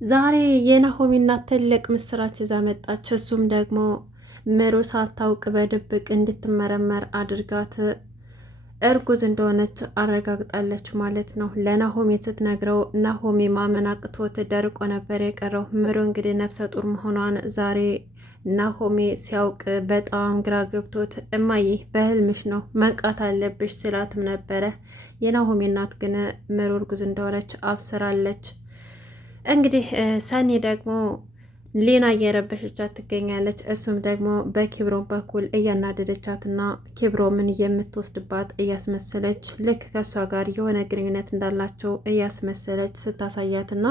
ዛሬ የናሆሚ እናት ትልቅ ምስራች ይዛ መጣች። እሱም ደግሞ ምሩ ሳታውቅ በድብቅ እንድትመረመር አድርጋት እርጉዝ እንደሆነች አረጋግጣለች ማለት ነው። ለናሆሚ ስትነግረው ናሆሚ ማመን አቅቶት ደርቆ ነበር የቀረው። ምሩ እንግዲህ ነፍሰ ጡር መሆኗን ዛሬ ናሆሚ ሲያውቅ በጣም ግራ ገብቶት እማዬ በህልምሽ ነው መንቃት አለብሽ ስላትም ነበረ። የናሆሚ እናት ግን ምሩ እርጉዝ እንደሆነች አብስራለች። እንግዲህ ሰኒ ደግሞ ሌና እየረበሸቻት ትገኛለች። እሱም ደግሞ በኪብሮም በኩል እያናደደቻትና ኪብሮምን የምትወስድባት እያስመሰለች ልክ ከእሷ ጋር የሆነ ግንኙነት እንዳላቸው እያስመሰለች ስታሳያትና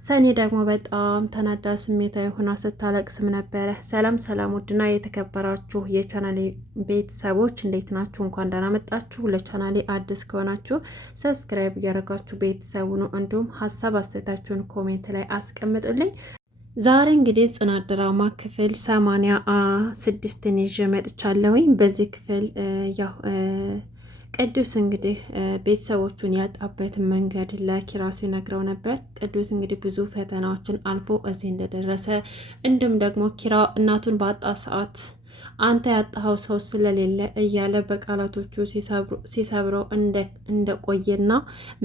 ሰኒ ደግሞ በጣም ተናዳ ስሜታዊ ሆና ስታለቅስም ነበረ። ሰላም ሰላም! ውድና የተከበራችሁ የቻናሌ ቤተሰቦች እንዴት ናችሁ? እንኳን ደህና መጣችሁ። ለቻናሌ አዲስ ከሆናችሁ ሰብስክራይብ እያደረጋችሁ ቤተሰቡ ነው። እንዲሁም ሀሳብ አስተያየታችሁን ኮሜንት ላይ አስቀምጡልኝ። ዛሬ እንግዲህ ጽናት ድራማ ክፍል 86ን ይዤ መጥቻለሁኝ። በዚህ ክፍል ያው ቅዱስ እንግዲህ ቤተሰቦቹን ያጣበትን መንገድ ለኪራ ሲነግረው ነበር። ቅዱስ እንግዲህ ብዙ ፈተናዎችን አልፎ እዚህ እንደደረሰ እንዲሁም ደግሞ ኪራ እናቱን ባጣ ሰዓት አንተ ያጣኸው ሰው ስለሌለ እያለ በቃላቶቹ ሲሰብረው እንደቆየና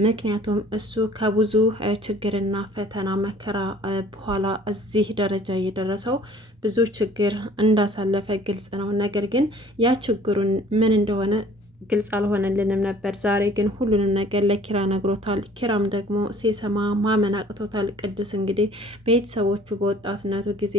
ምክንያቱም እሱ ከብዙ ችግርና ፈተና መከራ በኋላ እዚህ ደረጃ እየደረሰው ብዙ ችግር እንዳሳለፈ ግልጽ ነው። ነገር ግን ያ ችግሩን ምን እንደሆነ ግልጽ አልሆነልንም ነበር። ዛሬ ግን ሁሉንም ነገር ለኪራ ነግሮታል። ኪራም ደግሞ ሲሰማ ማመን አቅቶታል። ቅዱስ እንግዲህ ቤተሰቦቹ በወጣትነቱ ጊዜ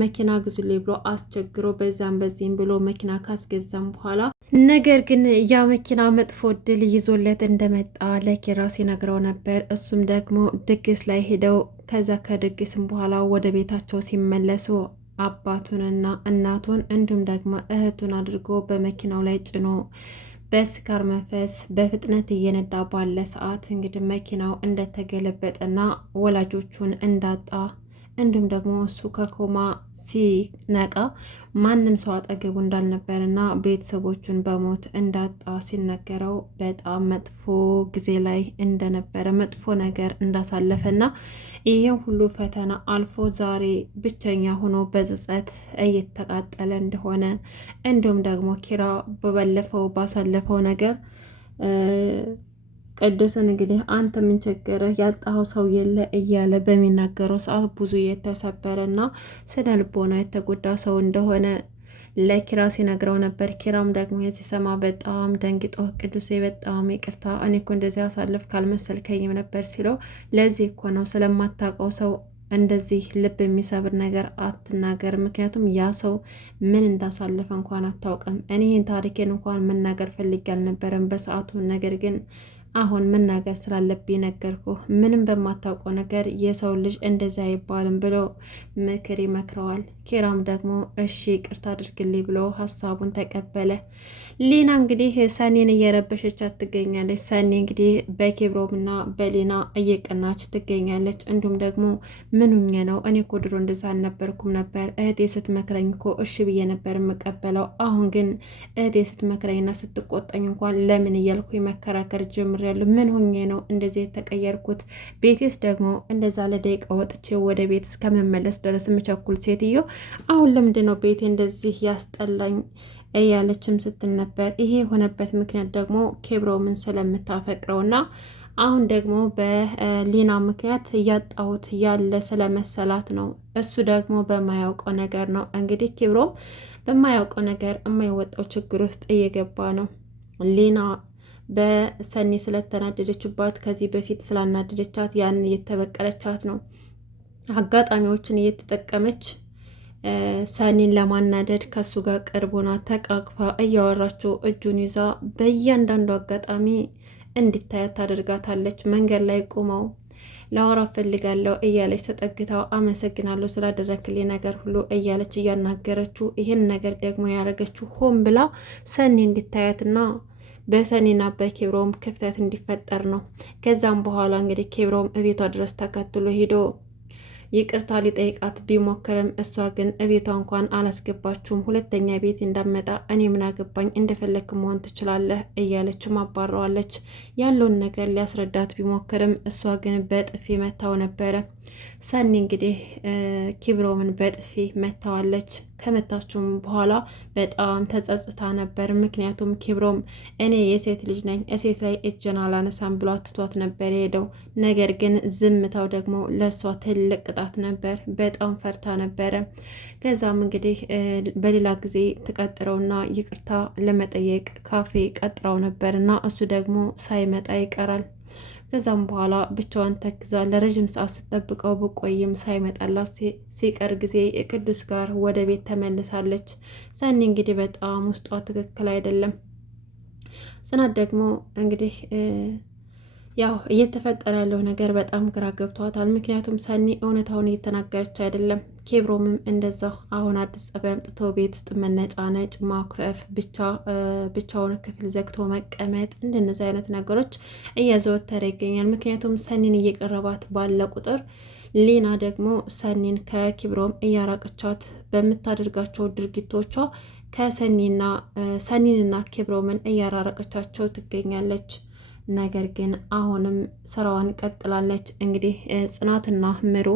መኪና ግዙልኝ ብሎ አስቸግሮ በዛም በዚህም ብሎ መኪና ካስገዛም በኋላ ነገር ግን ያ መኪና መጥፎ እድል ይዞለት እንደመጣ ለኪራ ሲነግረው ነበር። እሱም ደግሞ ድግስ ላይ ሄደው ከዛ ከድግስም በኋላ ወደ ቤታቸው ሲመለሱ አባቱንና እናቱን እንዲሁም ደግሞ እህቱን አድርጎ በመኪናው ላይ ጭኖ በስካር መንፈስ በፍጥነት እየነዳ ባለ ሰዓት እንግዲህ መኪናው እንደተገለበጠና ወላጆቹን እንዳጣ እንዲሁም ደግሞ እሱ ከኮማ ሲነቃ ማንም ሰው አጠገቡ እንዳልነበርና ቤተሰቦቹን በሞት እንዳጣ ሲነገረው በጣም መጥፎ ጊዜ ላይ እንደነበረ መጥፎ ነገር እንዳሳለፈና ይሄን ሁሉ ፈተና አልፎ ዛሬ ብቸኛ ሆኖ በጸጸት እየተቃጠለ እንደሆነ እንዲሁም ደግሞ ኪራ በባለፈው ባሳለፈው ነገር ቅዱስን እንግዲህ አንተ ምን ቸገረህ ያጣኸው ሰው የለ እያለ በሚናገረው ሰዓት ብዙ የተሰበረ እና ስነ ልቦና የተጎዳ ሰው እንደሆነ ለኪራ ሲነግረው ነበር። ኪራም ደግሞ ሲሰማ በጣም ደንግጦ ቅዱሴ በጣም ይቅርታ እኔ እኮ እንደዚህ አሳልፍ ካልመሰልከኝም ነበር ሲለው ለዚህ እኮ ነው ስለማታውቀው ሰው እንደዚህ ልብ የሚሰብር ነገር አትናገር። ምክንያቱም ያ ሰው ምን እንዳሳለፈ እንኳን አታውቅም። እኔ ይህን ታሪኬን እንኳን መናገር ፈልጌ አልነበረም በሰዓቱ ነገር ግን አሁን መናገር ስላለብኝ ነገርኩ። ምንም በማታውቀው ነገር የሰው ልጅ እንደዛ አይባልም ብሎ ምክር ይመክረዋል። ኪራም ደግሞ እሺ ይቅርታ አድርግልኝ ብሎ ሀሳቡን ተቀበለ። ሊና እንግዲህ ሰኔን እየረበሸቻት ትገኛለች። ሰኔ እንግዲህ በኪብሮምና በሊና እየቀናች ትገኛለች። እንዲሁም ደግሞ ምኑኜ ነው እኔ እኮ ድሮ እንደዛ አልነበርኩም ነበር። እህቴ ስትመክረኝ እኮ እሺ ብዬ ነበር የምቀበለው። አሁን ግን እህቴ ስትመክረኝና ስትቆጠኝ እንኳን ለምን እያልኩ መከራከር ጀምሬያለሁ። ምን ሆኜ ነው እንደዚህ የተቀየርኩት? ቤቴስ ደግሞ እንደዛ ለደቂቃ ወጥቼ ወደ ቤት እስከመመለስ ድረስ የምቸኩል ሴትዮ አሁን ለምንድን ነው ቤቴ እንደዚህ ያስጠላኝ እያለችም ስትል ነበር። ይሄ የሆነበት ምክንያት ደግሞ ኬብሮምን ስለምታፈቅረውና አሁን ደግሞ በሊና ምክንያት እያጣሁት ያለ ስለመሰላት ነው። እሱ ደግሞ በማያውቀው ነገር ነው። እንግዲህ ኬብሮም በማያውቀው ነገር የማይወጣው ችግር ውስጥ እየገባ ነው። ሊና በሰኒ ስለተናደደችባት ከዚህ በፊት ስላናደደቻት ያን እየተበቀለቻት ነው። አጋጣሚዎችን እየተጠቀመች ሰኒን ለማናደድ ከሱ ጋር ቀርቦና ተቃቅፋ እያወራችው እጁን ይዛ በእያንዳንዱ አጋጣሚ እንዲታያት ታደርጋታለች። መንገድ ላይ ቆመው ላወራ ፈልጋለሁ እያለች ተጠግታው አመሰግናለሁ ስላደረክልኝ ነገር ሁሉ እያለች እያናገረችው ይህን ነገር ደግሞ ያደረገችው ሆን ብላ ሰኒ እንዲታያትና በሰኒና በኬብሮም ክፍተት እንዲፈጠር ነው። ከዛም በኋላ እንግዲህ ኬብሮም እቤቷ ድረስ ተከትሎ ሄዶ ይቅርታ ሊጠይቃት ቢሞክርም እሷ ግን እቤቷ እንኳን አላስገባችውም። ሁለተኛ ቤት እንዳመጣ እኔ ምን አገባኝ፣ እንደፈለክ መሆን ትችላለህ እያለችም አባረዋለች። ያለውን ነገር ሊያስረዳት ቢሞክርም እሷ ግን በጥፊ መታው ነበረ። ሰኒ እንግዲህ ኪብሮምን በጥፊ መታዋለች። ከመታችውም በኋላ በጣም ተጸጽታ ነበር። ምክንያቱም ኪብሮም እኔ የሴት ልጅ ነኝ፣ እሴት ላይ እጅን አላነሳም ብሎ አትቷት ነበር የሄደው። ነገር ግን ዝምታው ደግሞ ለእሷ ትልቅ ቅጣት ነበር። በጣም ፈርታ ነበረ። ከዛም እንግዲህ በሌላ ጊዜ ትቀጥረውና ይቅርታ ለመጠየቅ ካፌ ቀጥረው ነበር እና እሱ ደግሞ ሳይመጣ ይቀራል። ከዛም በኋላ ብቻዋን ተክዛ ለረዥም ሰዓት ስትጠብቀው ብቆይም ሳይመጣላት ሲቀር ጊዜ ቅዱስ ጋር ወደ ቤት ተመልሳለች። ሰኒ እንግዲህ በጣም ውስጧ ትክክል አይደለም። ጽናት ደግሞ እንግዲህ ያው እየተፈጠረ ያለው ነገር በጣም ግራ ገብቷታል። ምክንያቱም ሰኒ እውነታውን እየተናገረች አይደለም። ኬብሮምም እንደዛው አሁን አዲስ ጸባይ አምጥቶ ቤት ውስጥ መነጫነጭ፣ ማኩረፍ፣ ብቻውን ክፍል ዘግቶ መቀመጥ፣ እንደነዚህ አይነት ነገሮች እያዘወተረ ይገኛል። ምክንያቱም ሰኒን እየቀረባት ባለ ቁጥር ሊና ደግሞ ሰኒን ከኪብሮም እያራቀቻት በምታደርጋቸው ድርጊቶቿ ሰኒንና ኪብሮምን እያራረቀቻቸው ትገኛለች። ነገር ግን አሁንም ስራዋን ቀጥላለች። እንግዲህ ጽናትና ምሩ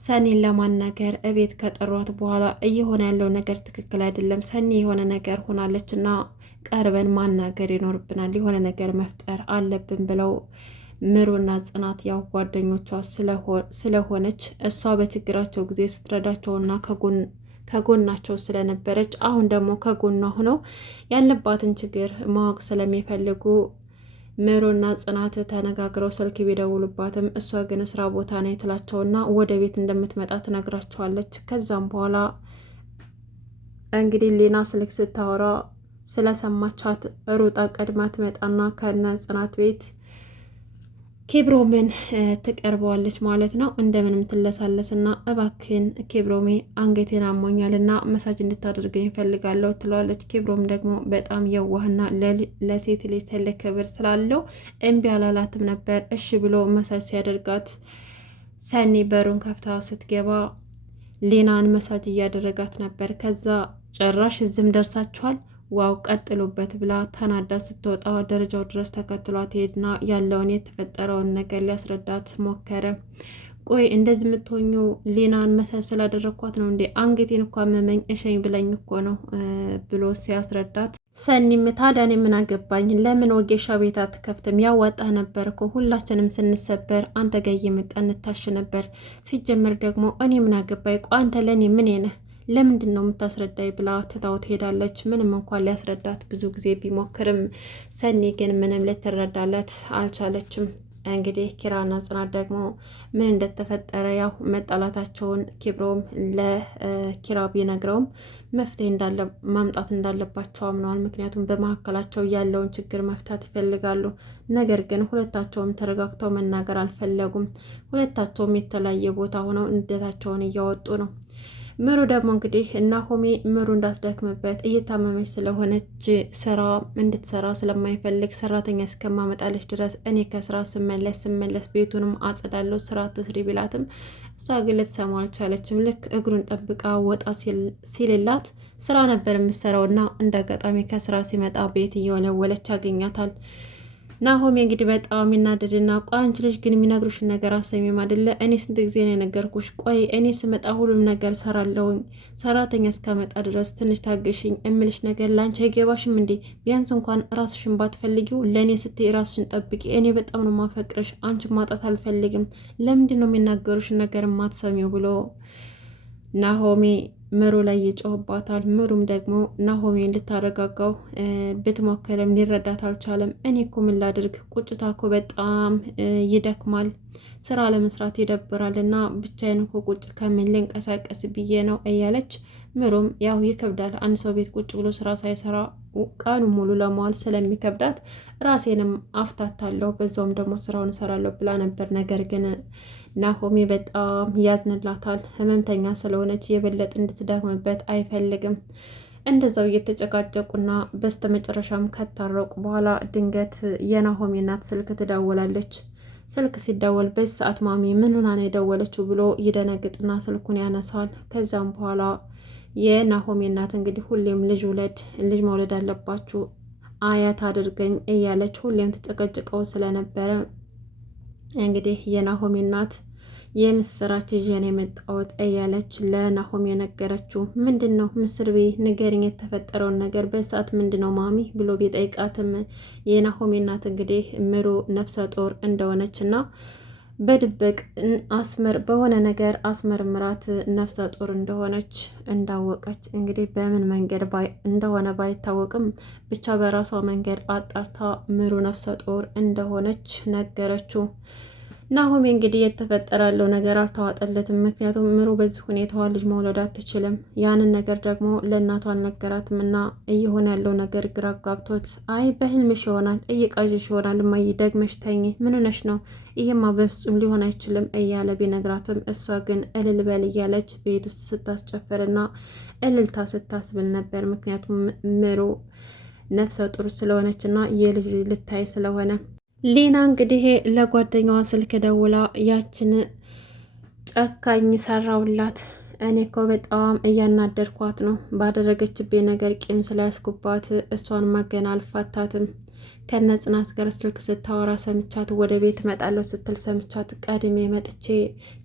ሰኒን ለማናገር እቤት ከጠሯት በኋላ እየሆነ ያለው ነገር ትክክል አይደለም፣ ሰኒ የሆነ ነገር ሆናለች እና ቀርበን ማናገር ይኖርብናል፣ የሆነ ነገር መፍጠር አለብን ብለው ምሩና ጽናት ያው ጓደኞቿ ስለሆነች እሷ በችግራቸው ጊዜ ስትረዳቸውና ከጎናቸው ስለነበረች አሁን ደግሞ ከጎኗ ሆነው ያለባትን ችግር ማወቅ ስለሚፈልጉ ምሩና ጽናት ተነጋግረው ስልክ ቢደውሉባትም እሷ ግን ስራ ቦታ ነው ትላቸውና ወደ ቤት እንደምትመጣ ትነግራቸዋለች። ከዛም በኋላ እንግዲህ ሊና ስልክ ስታወራ ስለሰማቻት ሩጣ ቀድማ ትመጣና ከነ ጽናት ቤት ኬብሮምን ትቀርበዋለች ማለት ነው። እንደምንም ትለሳለስና እባክን ኬብሮሜ አንገቴን አሞኛልና መሳጅ እንድታደርገኝ እፈልጋለሁ ትለዋለች። ኬብሮም ደግሞ በጣም የዋህና ለሴት ልጅ ትልቅ ክብር ስላለው እምቢ አላላትም ነበር። እሺ ብሎ መሳጅ ሲያደርጋት ሰኒ በሩን ከፍታ ስትገባ ሊናን መሳጅ እያደረጋት ነበር። ከዛ ጭራሽ እዝም ደርሳችኋል ዋው ቀጥሉበት ብላ ተናዳ ስትወጣ ደረጃው ድረስ ተከትሏት ሄድና ያለውን የተፈጠረውን ነገር ሊያስረዳት ሞከረ። ቆይ እንደዚህ የምትሆኙ ሊናን መሳጅ ስላደረግኳት ነው እንዴ? አንገቴን እኮ አመመኝ እሸኝ ብለኝ እኮ ነው ብሎ ሲያስረዳት ሰኒም ታዲያ እኔ ምን አገባኝ? ለምን ወጌሻ ቤት አትከፍትም? ያዋጣ ነበር እኮ ሁላችንም ስንሰበር አንተ ጋር እየመጣ እንታሽ ነበር። ሲጀመር ደግሞ እኔ ምን አገባኝ? ቆይ አንተ ለእኔ ምን ነህ? ለምንድን ነው የምታስረዳኝ? ብላ ትታው ትሄዳለች። ምንም እንኳን ሊያስረዳት ብዙ ጊዜ ቢሞክርም ሰኒ ግን ምንም ልትረዳለት አልቻለችም። እንግዲህ ኪራና ጽናት ደግሞ ምን እንደተፈጠረ ያው መጣላታቸውን ኪብሮም ለኪራ ቢነግረውም መፍትሄ ማምጣት እንዳለባቸው አምነዋል። ምክንያቱም በመካከላቸው ያለውን ችግር መፍታት ይፈልጋሉ። ነገር ግን ሁለታቸውም ተረጋግተው መናገር አልፈለጉም። ሁለታቸውም የተለያየ ቦታ ሆነው ንዴታቸውን እያወጡ ነው። ምሩ ደግሞ እንግዲህ ናሆሜ ምሩ እንዳትደክምበት እየታመመች ስለሆነች ስራ እንድትሰራ ስለማይፈልግ ሰራተኛ እስከማመጣለች ድረስ እኔ ከስራ ስመለስ ቤቱንም አጸዳለሁ ስራ ትስሪ ቢላትም እሷ ግን ልትሰማው አልቻለችም። ልክ እግሩን ጠብቃ ወጣ ሲልላት ስራ ነበር የምትሰራውና እንደ አጋጣሚ ከስራ ሲመጣ ቤት እየወለወለች ያገኛታል። ናሆሜ እንግዲህ በጣም ይናደድና ቆይ አንቺ ልጅ ግን የሚነግሩሽን ነገር አሰሚም አይደለ? እኔ ስንት ጊዜ ነው የነገርኩሽ? ቆይ እኔ ስመጣ ሁሉም ነገር ሰራለሁኝ፣ ሰራተኛ እስከመጣ ድረስ ትንሽ ታገሽኝ እምልሽ ነገር ላንቺ አይገባሽም እንዴ? ቢያንስ እንኳን ራስሽን ባትፈልጊው ለእኔ ስትይ ራስሽን ጠብቂ። እኔ በጣም ነው ማፈቅረሽ፣ አንቺን ማጣት አልፈልግም። ለምንድን ነው የሚናገሩሽን ነገር ማትሰሚው? ብሎ ናሆሜ ምሩ ላይ ይጮህባታል። ምሩም ደግሞ ናሆሜ እንድታረጋጋው ብትሞክርም ሊረዳት አልቻለም። እኔ እኮ ምን ላድርግ? ቁጭታ እኮ በጣም ይደክማል፣ ስራ ለመስራት ይደብራል እና ብቻዬን እኮ ቁጭ ከምን ልንቀሳቀስ ብዬ ነው እያለች ምሩም ያው ይከብዳል። አንድ ሰው ቤት ቁጭ ብሎ ስራ ሳይሰራ ቀኑ ሙሉ ለመዋል ስለሚከብዳት ራሴንም አፍታታለሁ በዛውም ደግሞ ስራውን እሰራለሁ ብላ ነበር። ነገር ግን ናሆሜ በጣም ያዝንላታል። ህመምተኛ ስለሆነች የበለጥ እንድትደክምበት አይፈልግም። እንደዛው እየተጨቃጨቁና በስተመጨረሻም ከታረቁ በኋላ ድንገት የናሆሜ እናት ስልክ ትደውላለች። ስልክ ሲደወል በዚህ ሰዓት ማሚ ምን ሆና ነው የደወለችው ብሎ ይደነግጥና ስልኩን ያነሳል። ከዛም በኋላ የናሆሜ እናት እንግዲህ ሁሌም ልጅ መውለድ አለባችሁ አያት አድርገኝ እያለች ሁሌም ትጨቀጭቀው ስለነበረ እንግዲህ የናሆሜ እናት የምስራች ይዤ ነው የመጣሁት እያለች ለናሆም የነገረችው። ምንድን ነው ምስር ቤ ንገሪኝ የተፈጠረውን ነገር በሰዓት ምንድን ነው ማሚ ብሎ ቢጠይቃትም የናሆሜ እናት እንግዲህ ምሩ ነፍሰ ጡር እንደሆነች እና በድብቅ በሆነ ነገር አስመርምራት ነፍሰ ጡር እንደሆነች እንዳወቀች እንግዲህ በምን መንገድ እንደሆነ ባይታወቅም ብቻ በራሷ መንገድ አጣርታ ምሩ ነፍሰ ጡር እንደሆነች ነገረችው። ናሆሜ እንግዲህ የተፈጠረ ያለው ነገር አልተዋጠለትም። ምክንያቱም ምሩ በዚህ ሁኔታዋ ልጅ መውለድ አትችልም። ያንን ነገር ደግሞ ለእናቷ አልነገራትም እና እየሆነ ያለው ነገር ግራ ጋብቶት አይ በህልምሽ ይሆናል እየቃዥሽ ይሆናል እማዬ ደግመሽ ተኝ ምን ሆነሽ ነው ይሄማ በፍጹም ሊሆን አይችልም እያለ ቢነግራትም እሷ ግን እልል በል እያለች ቤት ውስጥ ስታስጨፍርና እልልታ ስታስብል ነበር። ምክንያቱም ምሩ ነፍሰ ጡር ስለሆነች እና የልጅ ልታይ ስለሆነ ሊና እንግዲህ ለጓደኛዋ ስልክ ደውላ ያችን ጨካኝ ሰራውላት፣ እኔ እኮ በጣም እያናደርኳት ነው ባደረገችብኝ ነገር ቂም ስላያስኩባት እሷን ማገና አልፋታትም። ከነ ጽናት ጋር ስልክ ስታወራ ሰምቻት ወደ ቤት እመጣለሁ ስትል ሰምቻት ቀድሜ መጥቼ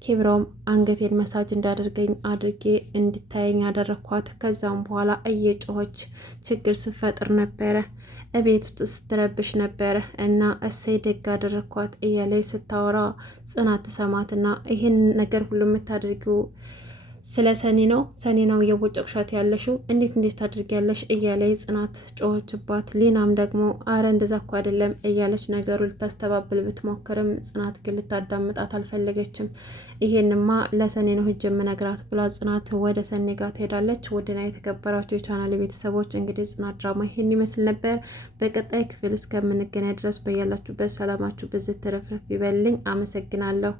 ኪብራውም አንገቴን መሳጅ እንዳደርገኝ አድርጌ እንድታየኝ አደረኳት። ከዛም በኋላ እየጮኸች ችግር ስፈጥር ነበረ እቤት ውስጥ ስትረብሽ ነበረ እና እሰይ ደግ አደረኳት እያለች ስታወራ ጽናት ሰማትና ይህን ነገር ሁሉ የምታደርጊው ስለ ሰኒ ነው እየቦጨቅሻት ያለሽው እንዴት ታድርጊያለሽ እያለች ጽናት ጮኸችባት። ሊናም ደግሞ አረ እንደዛ እኮ አይደለም እያለች ነገሩ ልታስተባብል ብትሞክርም ጽናት ግን ልታዳምጣት አልፈለገችም። ይሄንማ ለሰኒ ነው ሂጅ የምነግራት ብላ ጽናት ወደ ሰኒ ጋር ትሄዳለች። ውድና የተከበራችሁ የቻናል ቤተሰቦች እንግዲህ ጽናት ድራማ ይሄን ይመስል ነበር። በቀጣይ ክፍል እስከምንገናኝ ድረስ በያላችሁበት ሰላማችሁ ብዝት ተረፍረፍ ይበልኝ። አመሰግናለሁ።